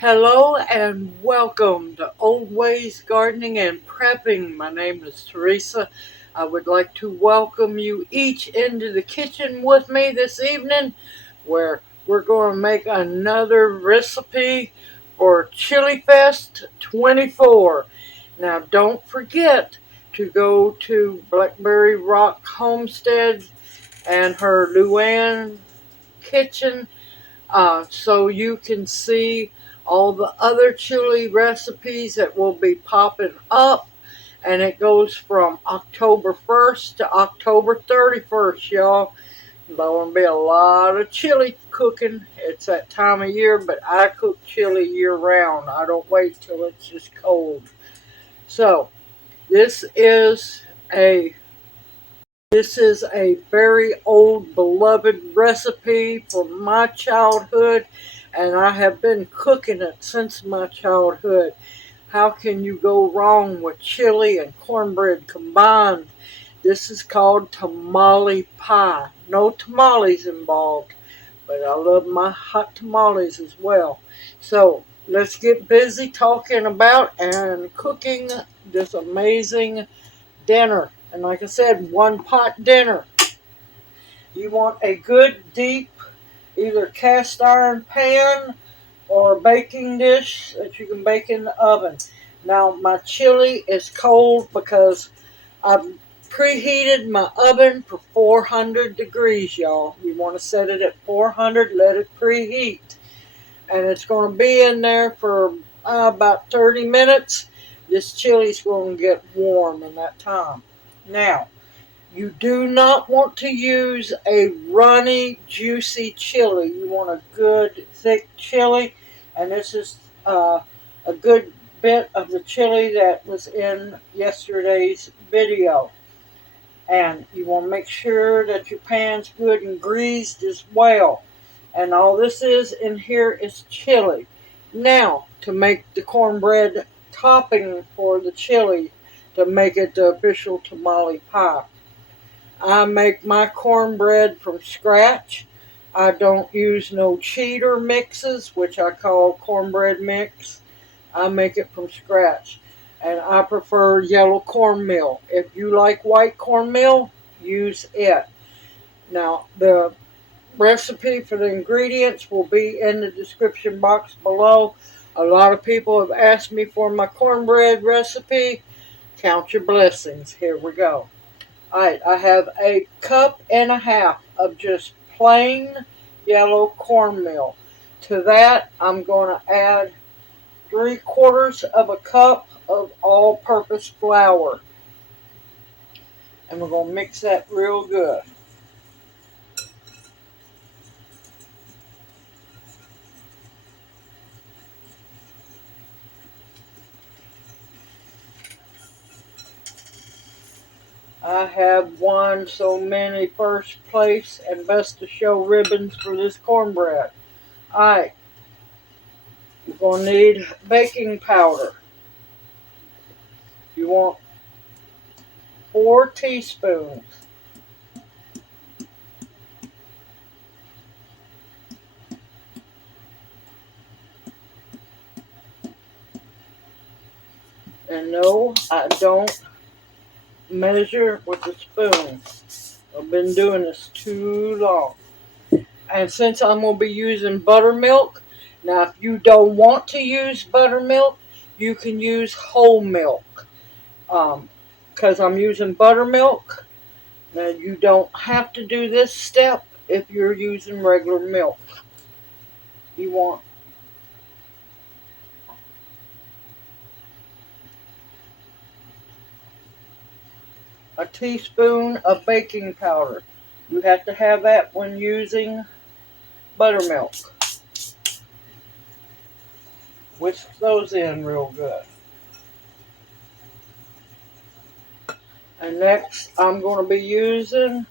Hello and welcome to Old Ways Gardening and Prepping. My name is Teresa. I would like to welcome you each into the kitchen with me this evening where we're going to make another recipe for Chili Fest 24. Now don't forget to go to Blackberry Rock Homestead and her Luann kitchen so you can see all the other chili recipes that will be popping up. And it goes from October 1st to October 31st, y'all. There's going to be a lot of chili cooking. It's that time of year, but I cook chili year round. I don't wait till it's just cold. So, this is a this is a very old beloved recipe from my childhood, and I have been cooking it since my childhood. How can you go wrong with chili and cornbread combined? This is called tamale pie. No tamales involved, but I love my hot tamales as well. So let's get busy talking about and cooking this amazing dinner. And like I said, one pot dinner. You want a good deep either cast iron pan or baking dish that you can bake in the oven. Now my chili is cold because I've preheated my oven for 400 degrees, y'all. You want to set it at 400, let it preheat. And it's going to be in there for about 30 minutes. This chili's going to get warm in that time. Now, you do not want to use a runny, juicy chili. You want a good, thick chili. And this is a good bit of the chili that was in yesterday's video. And you want to make sure that your pan's good and greased as well. And all this is in here is chili. Now, to make the cornbread topping for the chili, to make it the official tamale pie. I make my cornbread from scratch. I don't use no cheater mixes, which I call cornbread mix. I make it from scratch. And I prefer yellow cornmeal. If you like white cornmeal, use it. Now, the recipe for the ingredients will be in the description box below. A lot of people have asked me for my cornbread recipe. Count your blessings. Here we go. Alright, I have a cup and a half of just plain yellow cornmeal. To that, I'm going to add 3/4 of a cup of all-purpose flour. And we're going to mix that real good. I have won so many first place and best of show ribbons for this cornbread. Alright, you're going to need baking powder. You want 4 teaspoons. And no, I don't measure with a spoon. I've been doing this too long. And since I'm going to be using buttermilk, now if you don't want to use buttermilk, you can use whole milk. Because I'm using buttermilk, now you don't have to do this step if you're using regular milk. You want a teaspoon of baking powder. You have to have that when using buttermilk. Whisk those in real good. And next, I'm going to be using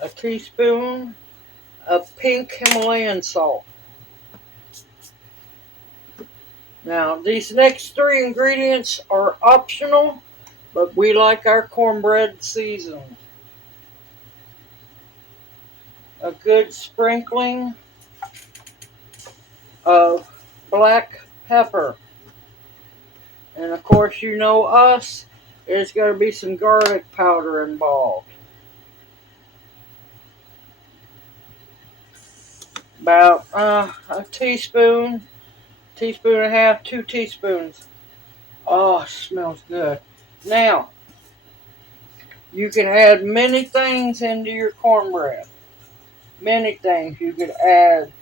a teaspoon of pink Himalayan salt. Now, these next 3 ingredients are optional, but we like our cornbread seasoned. a good sprinkling of black pepper. And of course, you know us, there's got to be some garlic powder involved. About a teaspoon, teaspoon and a half, 2 teaspoons. Oh, it smells good. Now, you can add many things into your cornbread. Many things. You could add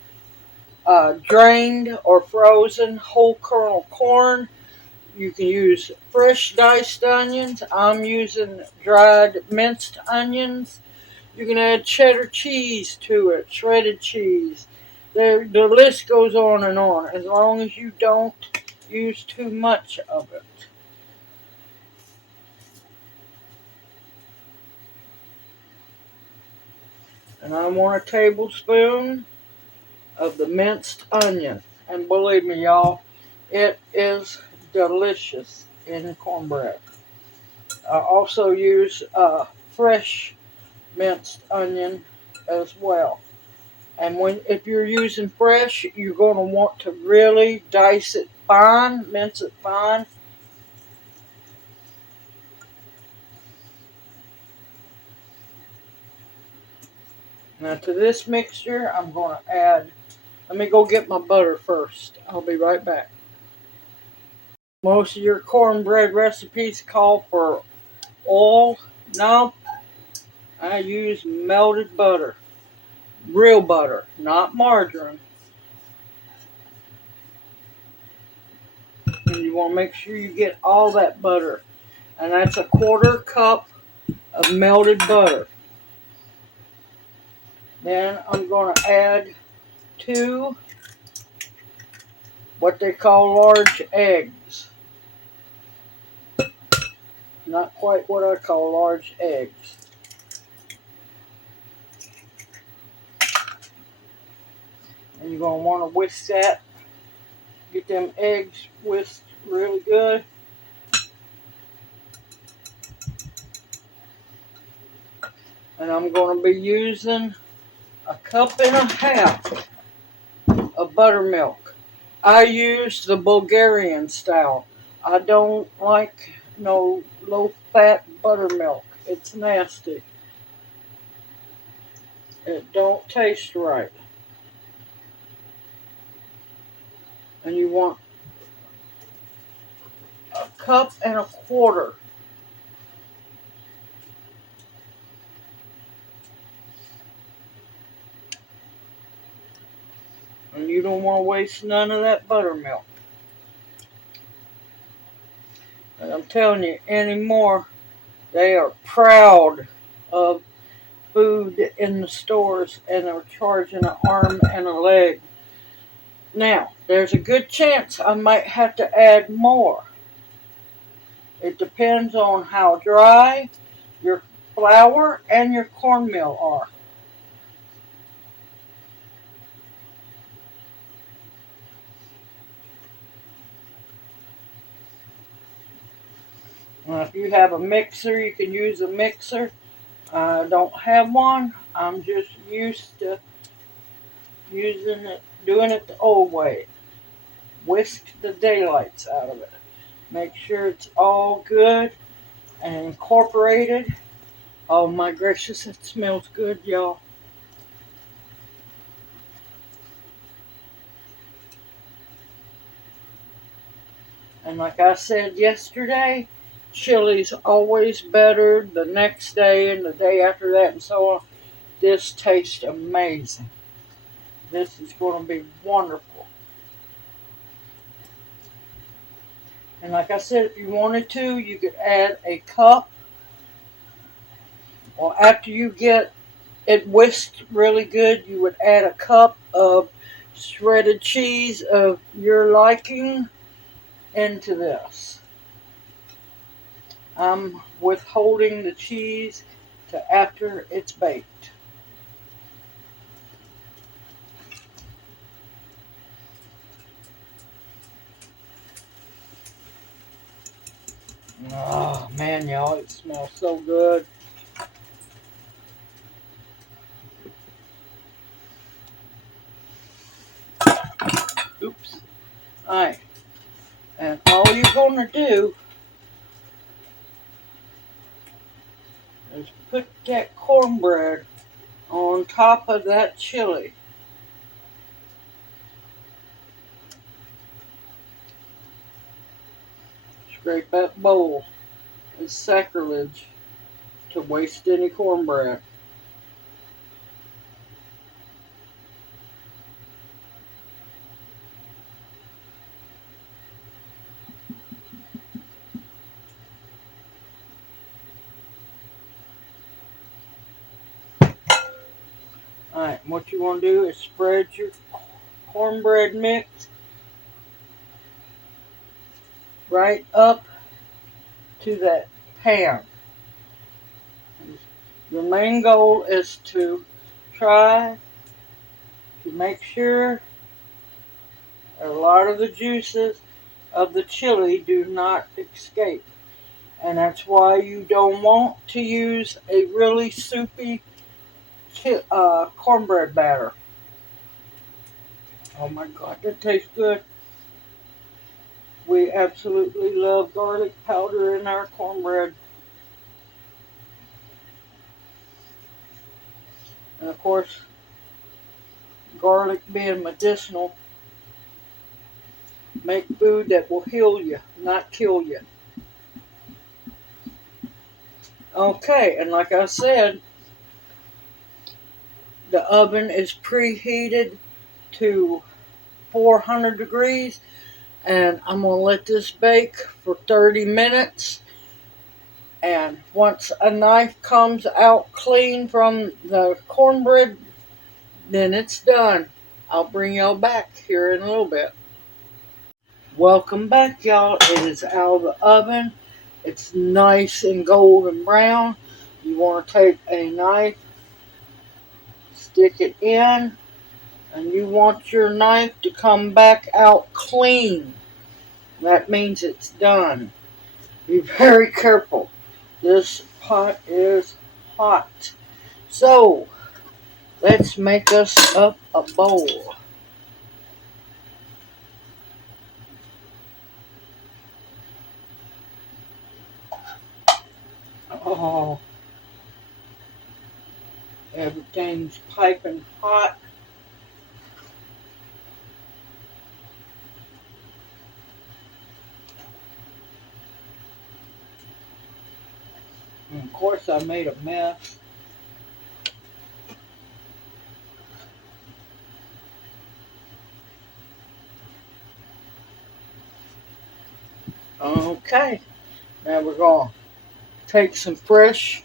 drained or frozen whole kernel corn. You can use fresh diced onions. I'm using dried minced onions. You can add cheddar cheese to it, shredded cheese. The list goes on and on, as long as you don't use too much of it. And I want a tablespoon of the minced onion. And believe me, y'all, it is delicious in cornbread. I also use fresh minced onion as well. And if you're using fresh, you're going to want to really dice it fine, mince it fine. Now to this mixture, I'm going to add, let me go get my butter first. I'll be right back. Most of your cornbread recipes call for oil. No, I use melted butter. Real butter, not margarine. And you want to make sure you get all that butter. And that's a 1/4 cup of melted butter. Then I'm going to add 2 what they call large eggs. Not quite what I call large eggs. And you're going to want to whisk that. Get them eggs whisked really good. And I'm going to be using a 1.5 cups of buttermilk. I use the Bulgarian style. I don't like no low-fat buttermilk. It's nasty. It don't taste right. And you want 1.25 cups. And you don't want to waste none of that buttermilk. And I'm telling you, anymore, they are proud of food in the stores and they're charging an arm and a leg. Now, there's a good chance I might have to add more. It depends on how dry your flour and your cornmeal are. Now, if you have a mixer, you can use a mixer. I don't have one. I'm just used to using it, doing it the old way. Whisk the daylights out of it. Make sure it's all good and incorporated. Oh my gracious, it smells good, y'all. And like I said yesterday, chili's always better the next day and the day after that and so on. This tastes amazing. This is going to be wonderful. And like I said, if you wanted to, you could add a cup. Well, after you get it whisked really good, you would add a cup of shredded cheese of your liking into this. I'm withholding the cheese to after it's baked. Oh man, y'all, it smells so good. Alright, and all you're going to do is put that cornbread on top of that chili. Scrape that bowl. It's sacrilege to waste any cornbread. Alright, what you want to do is spread your cornbread mix right up to that pan. Your main goal is to try to make sure a lot of the juices of the chili do not escape. And that's why you don't want to use a really soupy cornbread batter. Oh my God, that tastes good. We absolutely love garlic powder in our cornbread. And of course, garlic being medicinal, make food that will heal you, not kill you. Okay, and like I said, the oven is preheated to 400 degrees, and I'm going to let this bake for 30 minutes. And once a knife comes out clean from the cornbread, then it's done. I'll bring y'all back here in a little bit. Welcome back, y'all. It is out of the oven. It's nice and golden brown. You want to take a knife, stick it in, and you want your knife to come back out clean. That means it's done. Be very careful. This pot is hot. So, let's make us up a bowl. Oh, everything's piping hot. And of course, I made a mess. Okay, now we're going to take some fresh.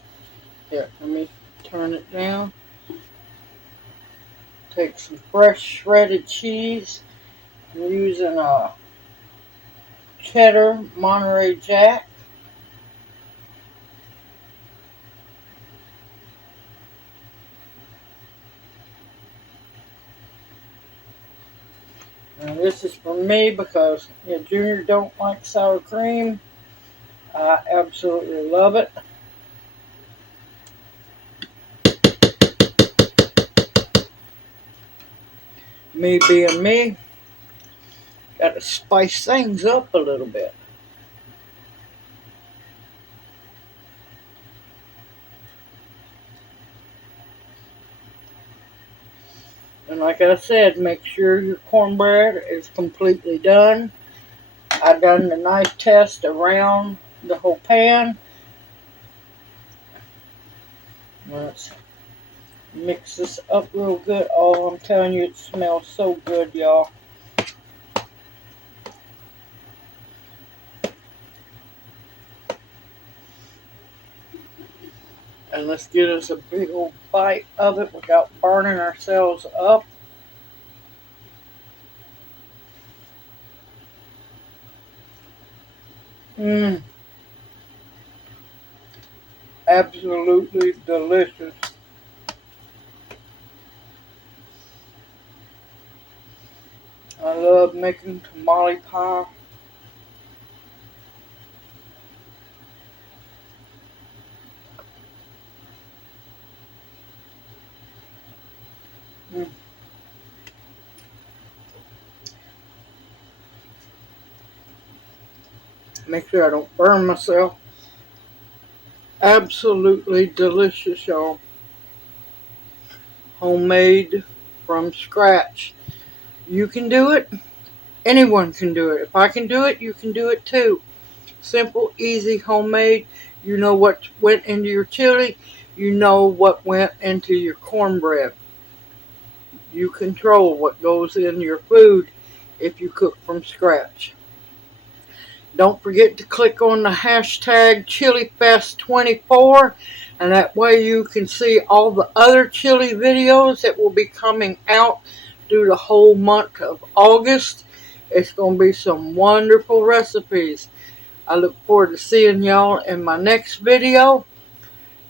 Here, let me turn it down. Take some fresh shredded cheese. I'm using a cheddar Monterey Jack. Now this is for me because Junior don't like sour cream. I absolutely love it. Me being me, got to spice things up a little bit. And like I said, make sure your cornbread is completely done. I done the knife test around the whole pan. Let's mix this up real good. Oh, I'm telling you, it smells so good, y'all. And let's get us a big old bite of it without burning ourselves up. Mmm, absolutely delicious. I love making tamale pie. Mm. Make sure I don't burn myself. Absolutely delicious, y'all. Homemade from scratch. You can do it. Anyone can do it. If I can do it, you can do it too. Simple, easy, homemade. You know what went into your chili. You know what went into your cornbread. You control what goes in your food if you cook from scratch. Don't forget to click on the hashtag ChiliFest24, and that way you can see all the other chili videos that will be coming out through the whole month of August. It's going to be some wonderful recipes. I look forward to seeing y'all in my next video.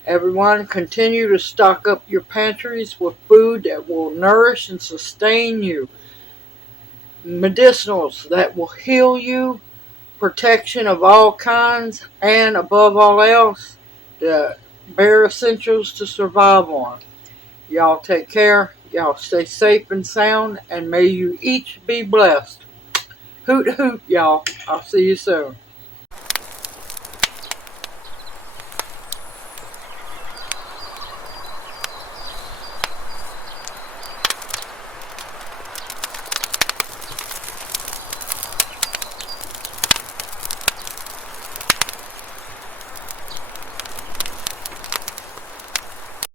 Everyone, continue to stock up your pantries with food that will nourish and sustain you. Medicinals that will heal you, protection of all kinds, and above all else, the bare essentials to survive on. Y'all take care. Y'all stay safe and sound, and may you each be blessed. Hoot hoot, y'all. I'll see you soon.